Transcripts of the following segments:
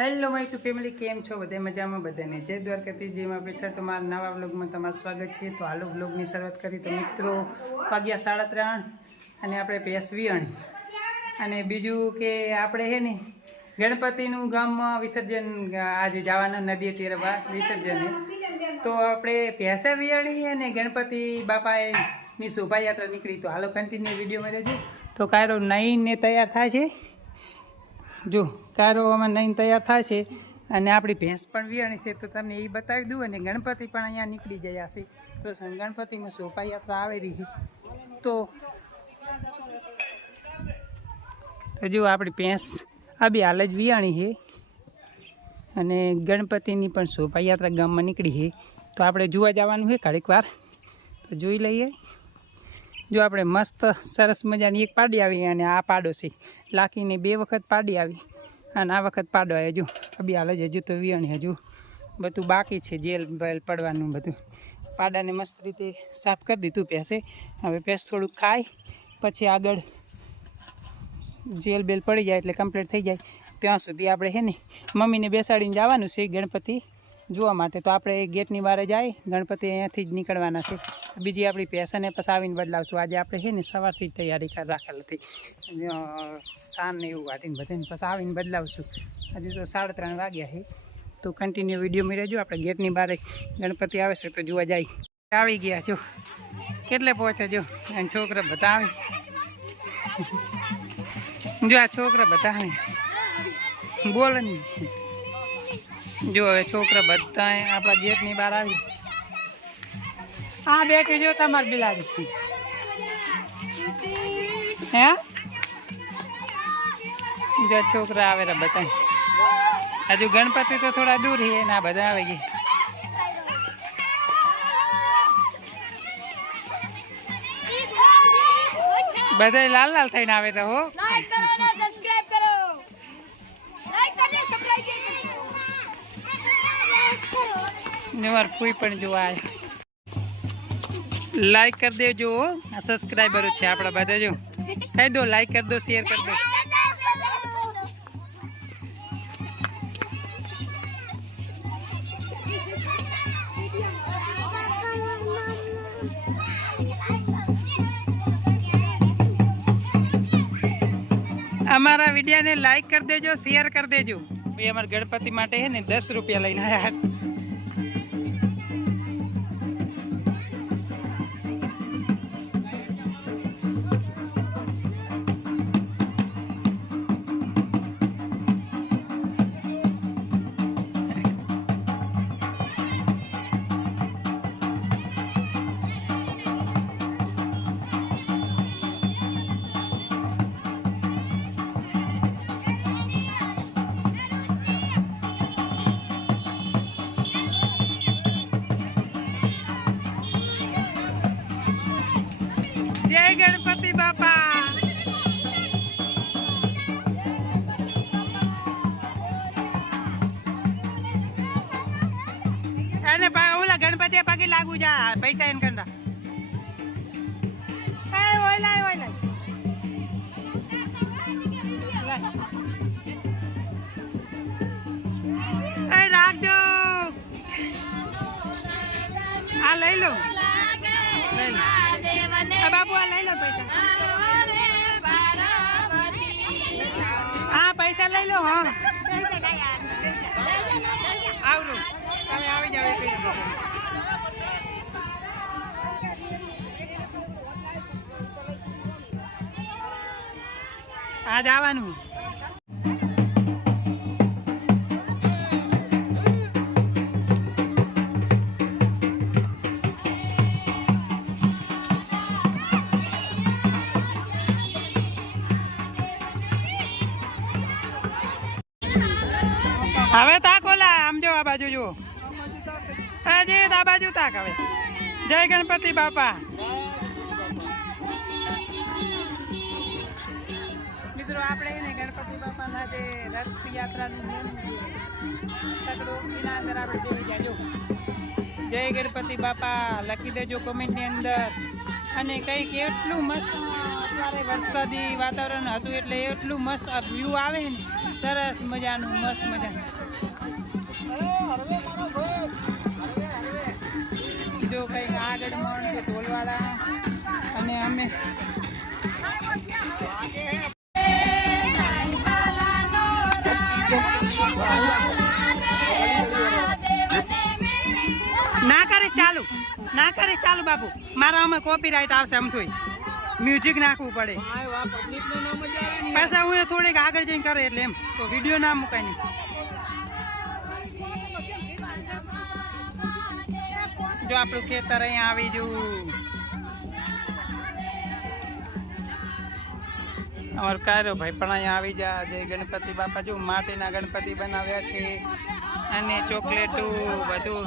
Hello my two family કેમ છો? બધા મજામાં? બધાને જય દ્વારકાથી જેમાં બેઠા. તમારા નવા બ્લોગમાં તમારું સ્વાગત છે. તો હાલો બ્લોગની શરૂઆત કરી તો મિત્રો, વાગ્યા સાડા ત્રણ અને આપણે ભેંસ વિયાણી અને બીજું કે આપણે હે ને, ગણપતિનું ગામમાં વિસર્જન, આજે જવાના નદીએ તેરવા વિસર્જન તો આપણે ભેંસે વિયાણી અને ગણપતિ બાપાએ ની શોભાયાત્રા નીકળી. તો હાલો કન્ટિન્યુ વિડીયોમાં રહેજો. તો કાયરો નઈને તૈયાર થાય છે. જો, કારો આમાં નહીં તૈયાર છે અને આપણી ભેંસ પણ વિયાણી છે તો તમને એ બતાવી દઉં અને ગણપતિ પણ અહીંયા નીકળી ગયા છે. તો ગણપતિમાં શોભાયાત્રા આવી રહી તો તો જો આપણી ભેંસ આ બી હાલ જ વિયાણી છે અને ગણપતિની પણ શોભાયાત્રા ગામમાં નીકળી છે. તો આપણે જોવા જવાનું છે ઘડીક વાર. તો જોઈ લઈએ. જો આપણે મસ્ત સરસ મજાની એક પાડી આવી અને આ પાડો છે લાકીને બે વખત પાડી આવી. અને આ વખત પાડો આવ્યો. હજુ અભી હાલ જ હજુ તો વિયણી હજુ બધું બાકી છે જેલ બેલ પડવાનું બધું. પાડાને મસ્ત રીતે સાફ કરી દીધું પેસે હવે પેસ થોડુંક ખાય, પછી આગળ જેલ બેલ પડી જાય એટલે કમ્પ્લીટ થઈ જાય. ત્યાં સુધી આપણે હે ને, મમ્મીને બેસાડીને જવાનું છે ગણપતિ જોવા માટે. તો આપણે ગેટની બહાર જાય, ગણપતિ અહીંયાથી જ નીકળવાના છે. બીજી આપણી પેશને પછી આવીને બદલાવશું. આજે આપણે છે ને સવારથી જ તૈયારી કરી રાખેલ હતી. સાંજને એવું વાટીને બધાને પછી આવીને બદલાવશું. હજી તો સાડા ત્રણ વાગ્યા છે. તો કન્ટિન્યુ વીડિયો મેં રહેજો. આપણે ગેટની બહાર ગણપતિ આવે છે તો જોવા જાય. આવી ગયા જો કેટલે પહોંચે જો અને છોકરા બતાવે. જો આ છોકરા બતાવે. બોલે જો હવે છોકરા બધા આપણા ગેટની બહાર આવી હા બેઠી જો તમારી બિલાડી હે? જો છોકરા આવે રે બધા. હજુ ગણપતિ તો થોડા દૂર છે ના બધા આવી ગઈ બધા લાલ લાલ થઈને આવે તો હો. લાઈક કરો અને સબસ્ક્રાઇબ કરો. લાઈક કરજો સબસ્ક્રાઇબ કરો નવાર ફૂઈ પણ જોવા આવે લાઈક કરી દેજો હો. આ સબસ્ક્રાઈબરો છે આપણા બધા જો કહી દો લાઈક કરી દો શેર કરી દો. અમારા વિડીયોને લાઈક કરી દેજો શેર કરી દેજો. ભાઈ, અમારા ગણપતિ માટે છે ને દસ રૂપિયા લઈને આવ્યા કરતા એ ઓલા ઓલા એ રાખજો. આ લઈ લો. લો આ લઈ લો પૈસા. હા પૈસા લઈ લો હા. આવરું તમે આવી જાવ આજ આવવાનું. હવે તાક ઓલા, આમ જો આ બાજુ જુઓ. હજી આ બાજુ તાક હવે. જય ગણપતિ બાપા. જે રથયાત્રાનું સગડો એના અંદર આપણે જોઈ ગયા જો જય ગણપતિ બાપા, લખી દેજો કોમેન્ટની અંદર. અને કંઈક એટલું મસ્ત, અત્યારે વરસાદી વાતાવરણ હતું એટલે એટલું મસ્ત વ્યૂ આવે ને, સરસ મજાનું, મસ્ત મજાનું. જો કંઈક આગળ માણસો ઢોલવાળા, અને અમે ના કરે ચાલુ બાપુ. મારા અમે કોપીરાઇટ આવશે આમ થોઈ મ્યુઝિક નાખવું પડે. પાછા હું એ થોડીક આગળ જઈને કરે એટલે એમ. તો વીડિયો ના મુકાય નહીં. જો આપણું ખેતર અહીંયા આવી જવું અમારો કારો ભાઈ પણ અહીંયા આવી જા જય ગણપતિ બાપા જો માટીના ગણપતિ બનાવ્યા છે. અને ચોકલેટું બધું.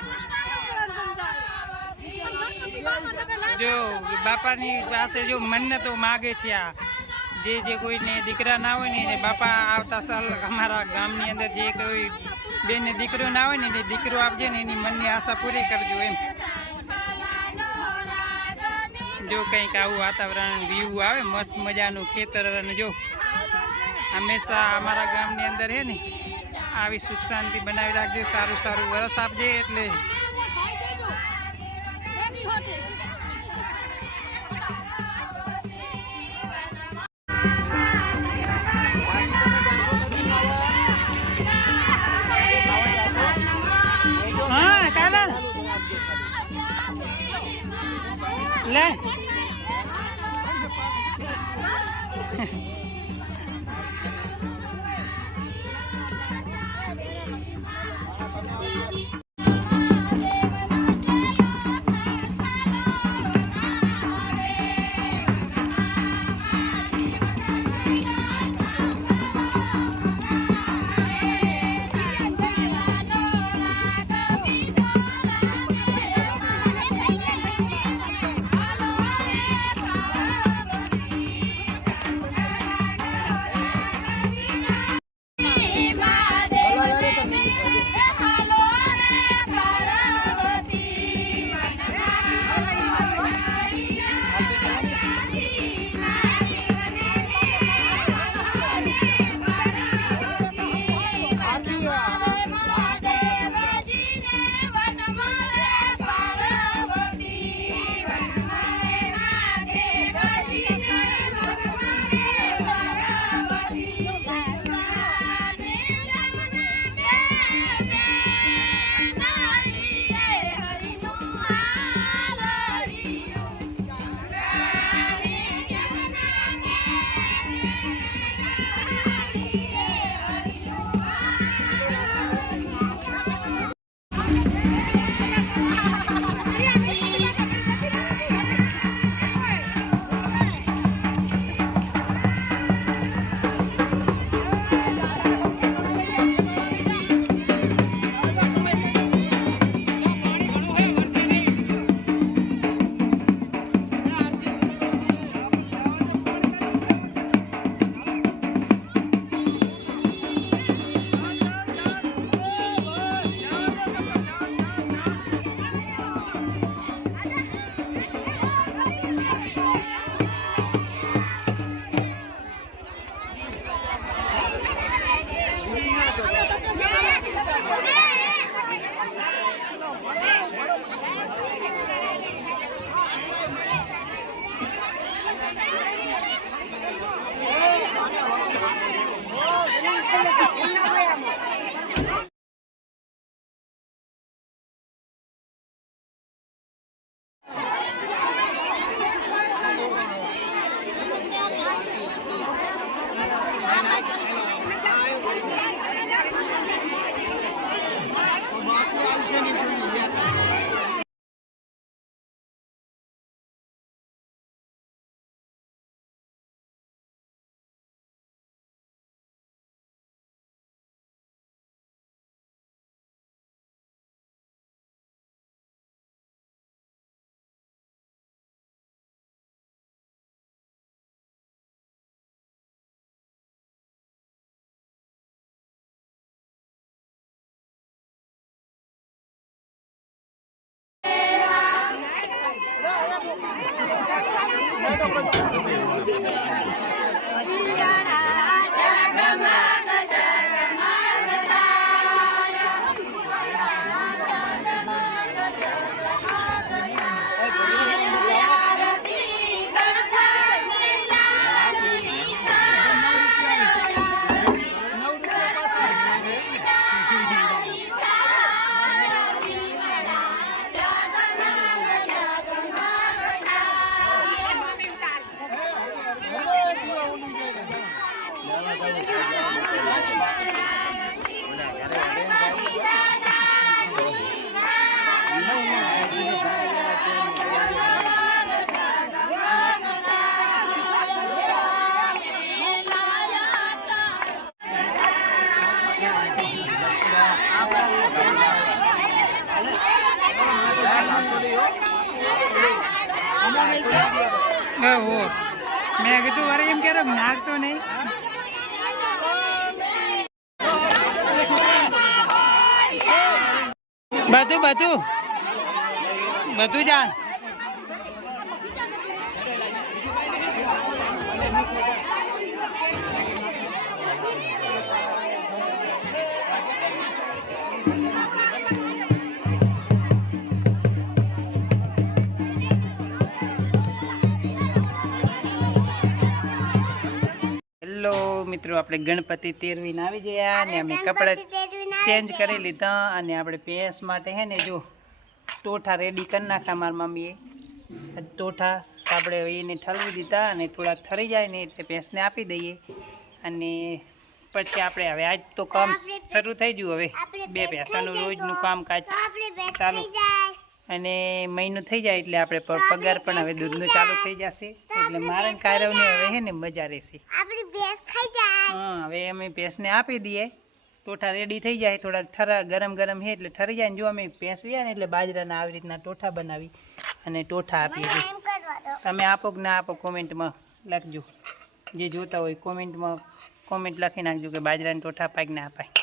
જો બાપાની પાસે જો મન્નતો માગે છે આ. જે જે કોઈને દીકરા ના હોય ને બાપા આવતા સાલ અમારા ગામની અંદર જે કોઈ બેને દીકરો ના હોય ને એને દીકરો આપજે ને એની મનની આશા પૂરી કરજો એમ. જો કંઈક આવું વાતાવરણ, વ્યૂ આવે, મસ્ત મજાનું ખેતર અને જો હંમેશા અમારા ગામની અંદર હે ને, આવી સુખ શાંતિ બનાવી રાખજે, સારું સારું વરસ આપજે એટલે હા જગમાં ઓહો મેં કીધું વરે એમ ક્યારે નાખતો નહીં. બધું બધું. બધું જા હેલો મિત્રો આપણે ગણપતિ તેરવીને આવી ગયા અને અમે કપડાં ચેન્જ કરી લીધા અને આપણે પેસ માટે હે ને જો ટોઠા રેડી કરી નાખ્યા મારા મમ્મીએ. ટોઠા આપણે એને ઠલવી દીધા અને થોડા ઠરી જાય ને એટલે ભેંસને આપી દઈએ. અને પછી આપણે હવે આજ તો કામ શરૂ થઈ ગયું હવે. બે ભેંસાનું રોજનું કામકાજ ચાલુ. અને મહિનો થઈ જાય એટલે આપણે પગાર પણ હવે દૂધનું ચાલુ થઈ જશે. એટલે મારે કારવને હવે હે ને મજા રહેશે. હા હવે અમે ભેંસને આપી દઈએ. ટોઠા રેડી થઈ જાય થોડા ઠરા ગરમ ગરમ છે એટલે ઠરી જાય ને જો અમે ભેંસ વ્યા ને એટલે બાજરાના આવી રીતના ટોઠા બનાવી અને ટોઠા આપીએ તમે આપો કે ના આપો કોમેન્ટમાં લખજો. જે જોતા હોય કોમેન્ટમાં કોમેન્ટ લખી નાખજો કે બાજરાના ટોઠા પાક ના અપાય.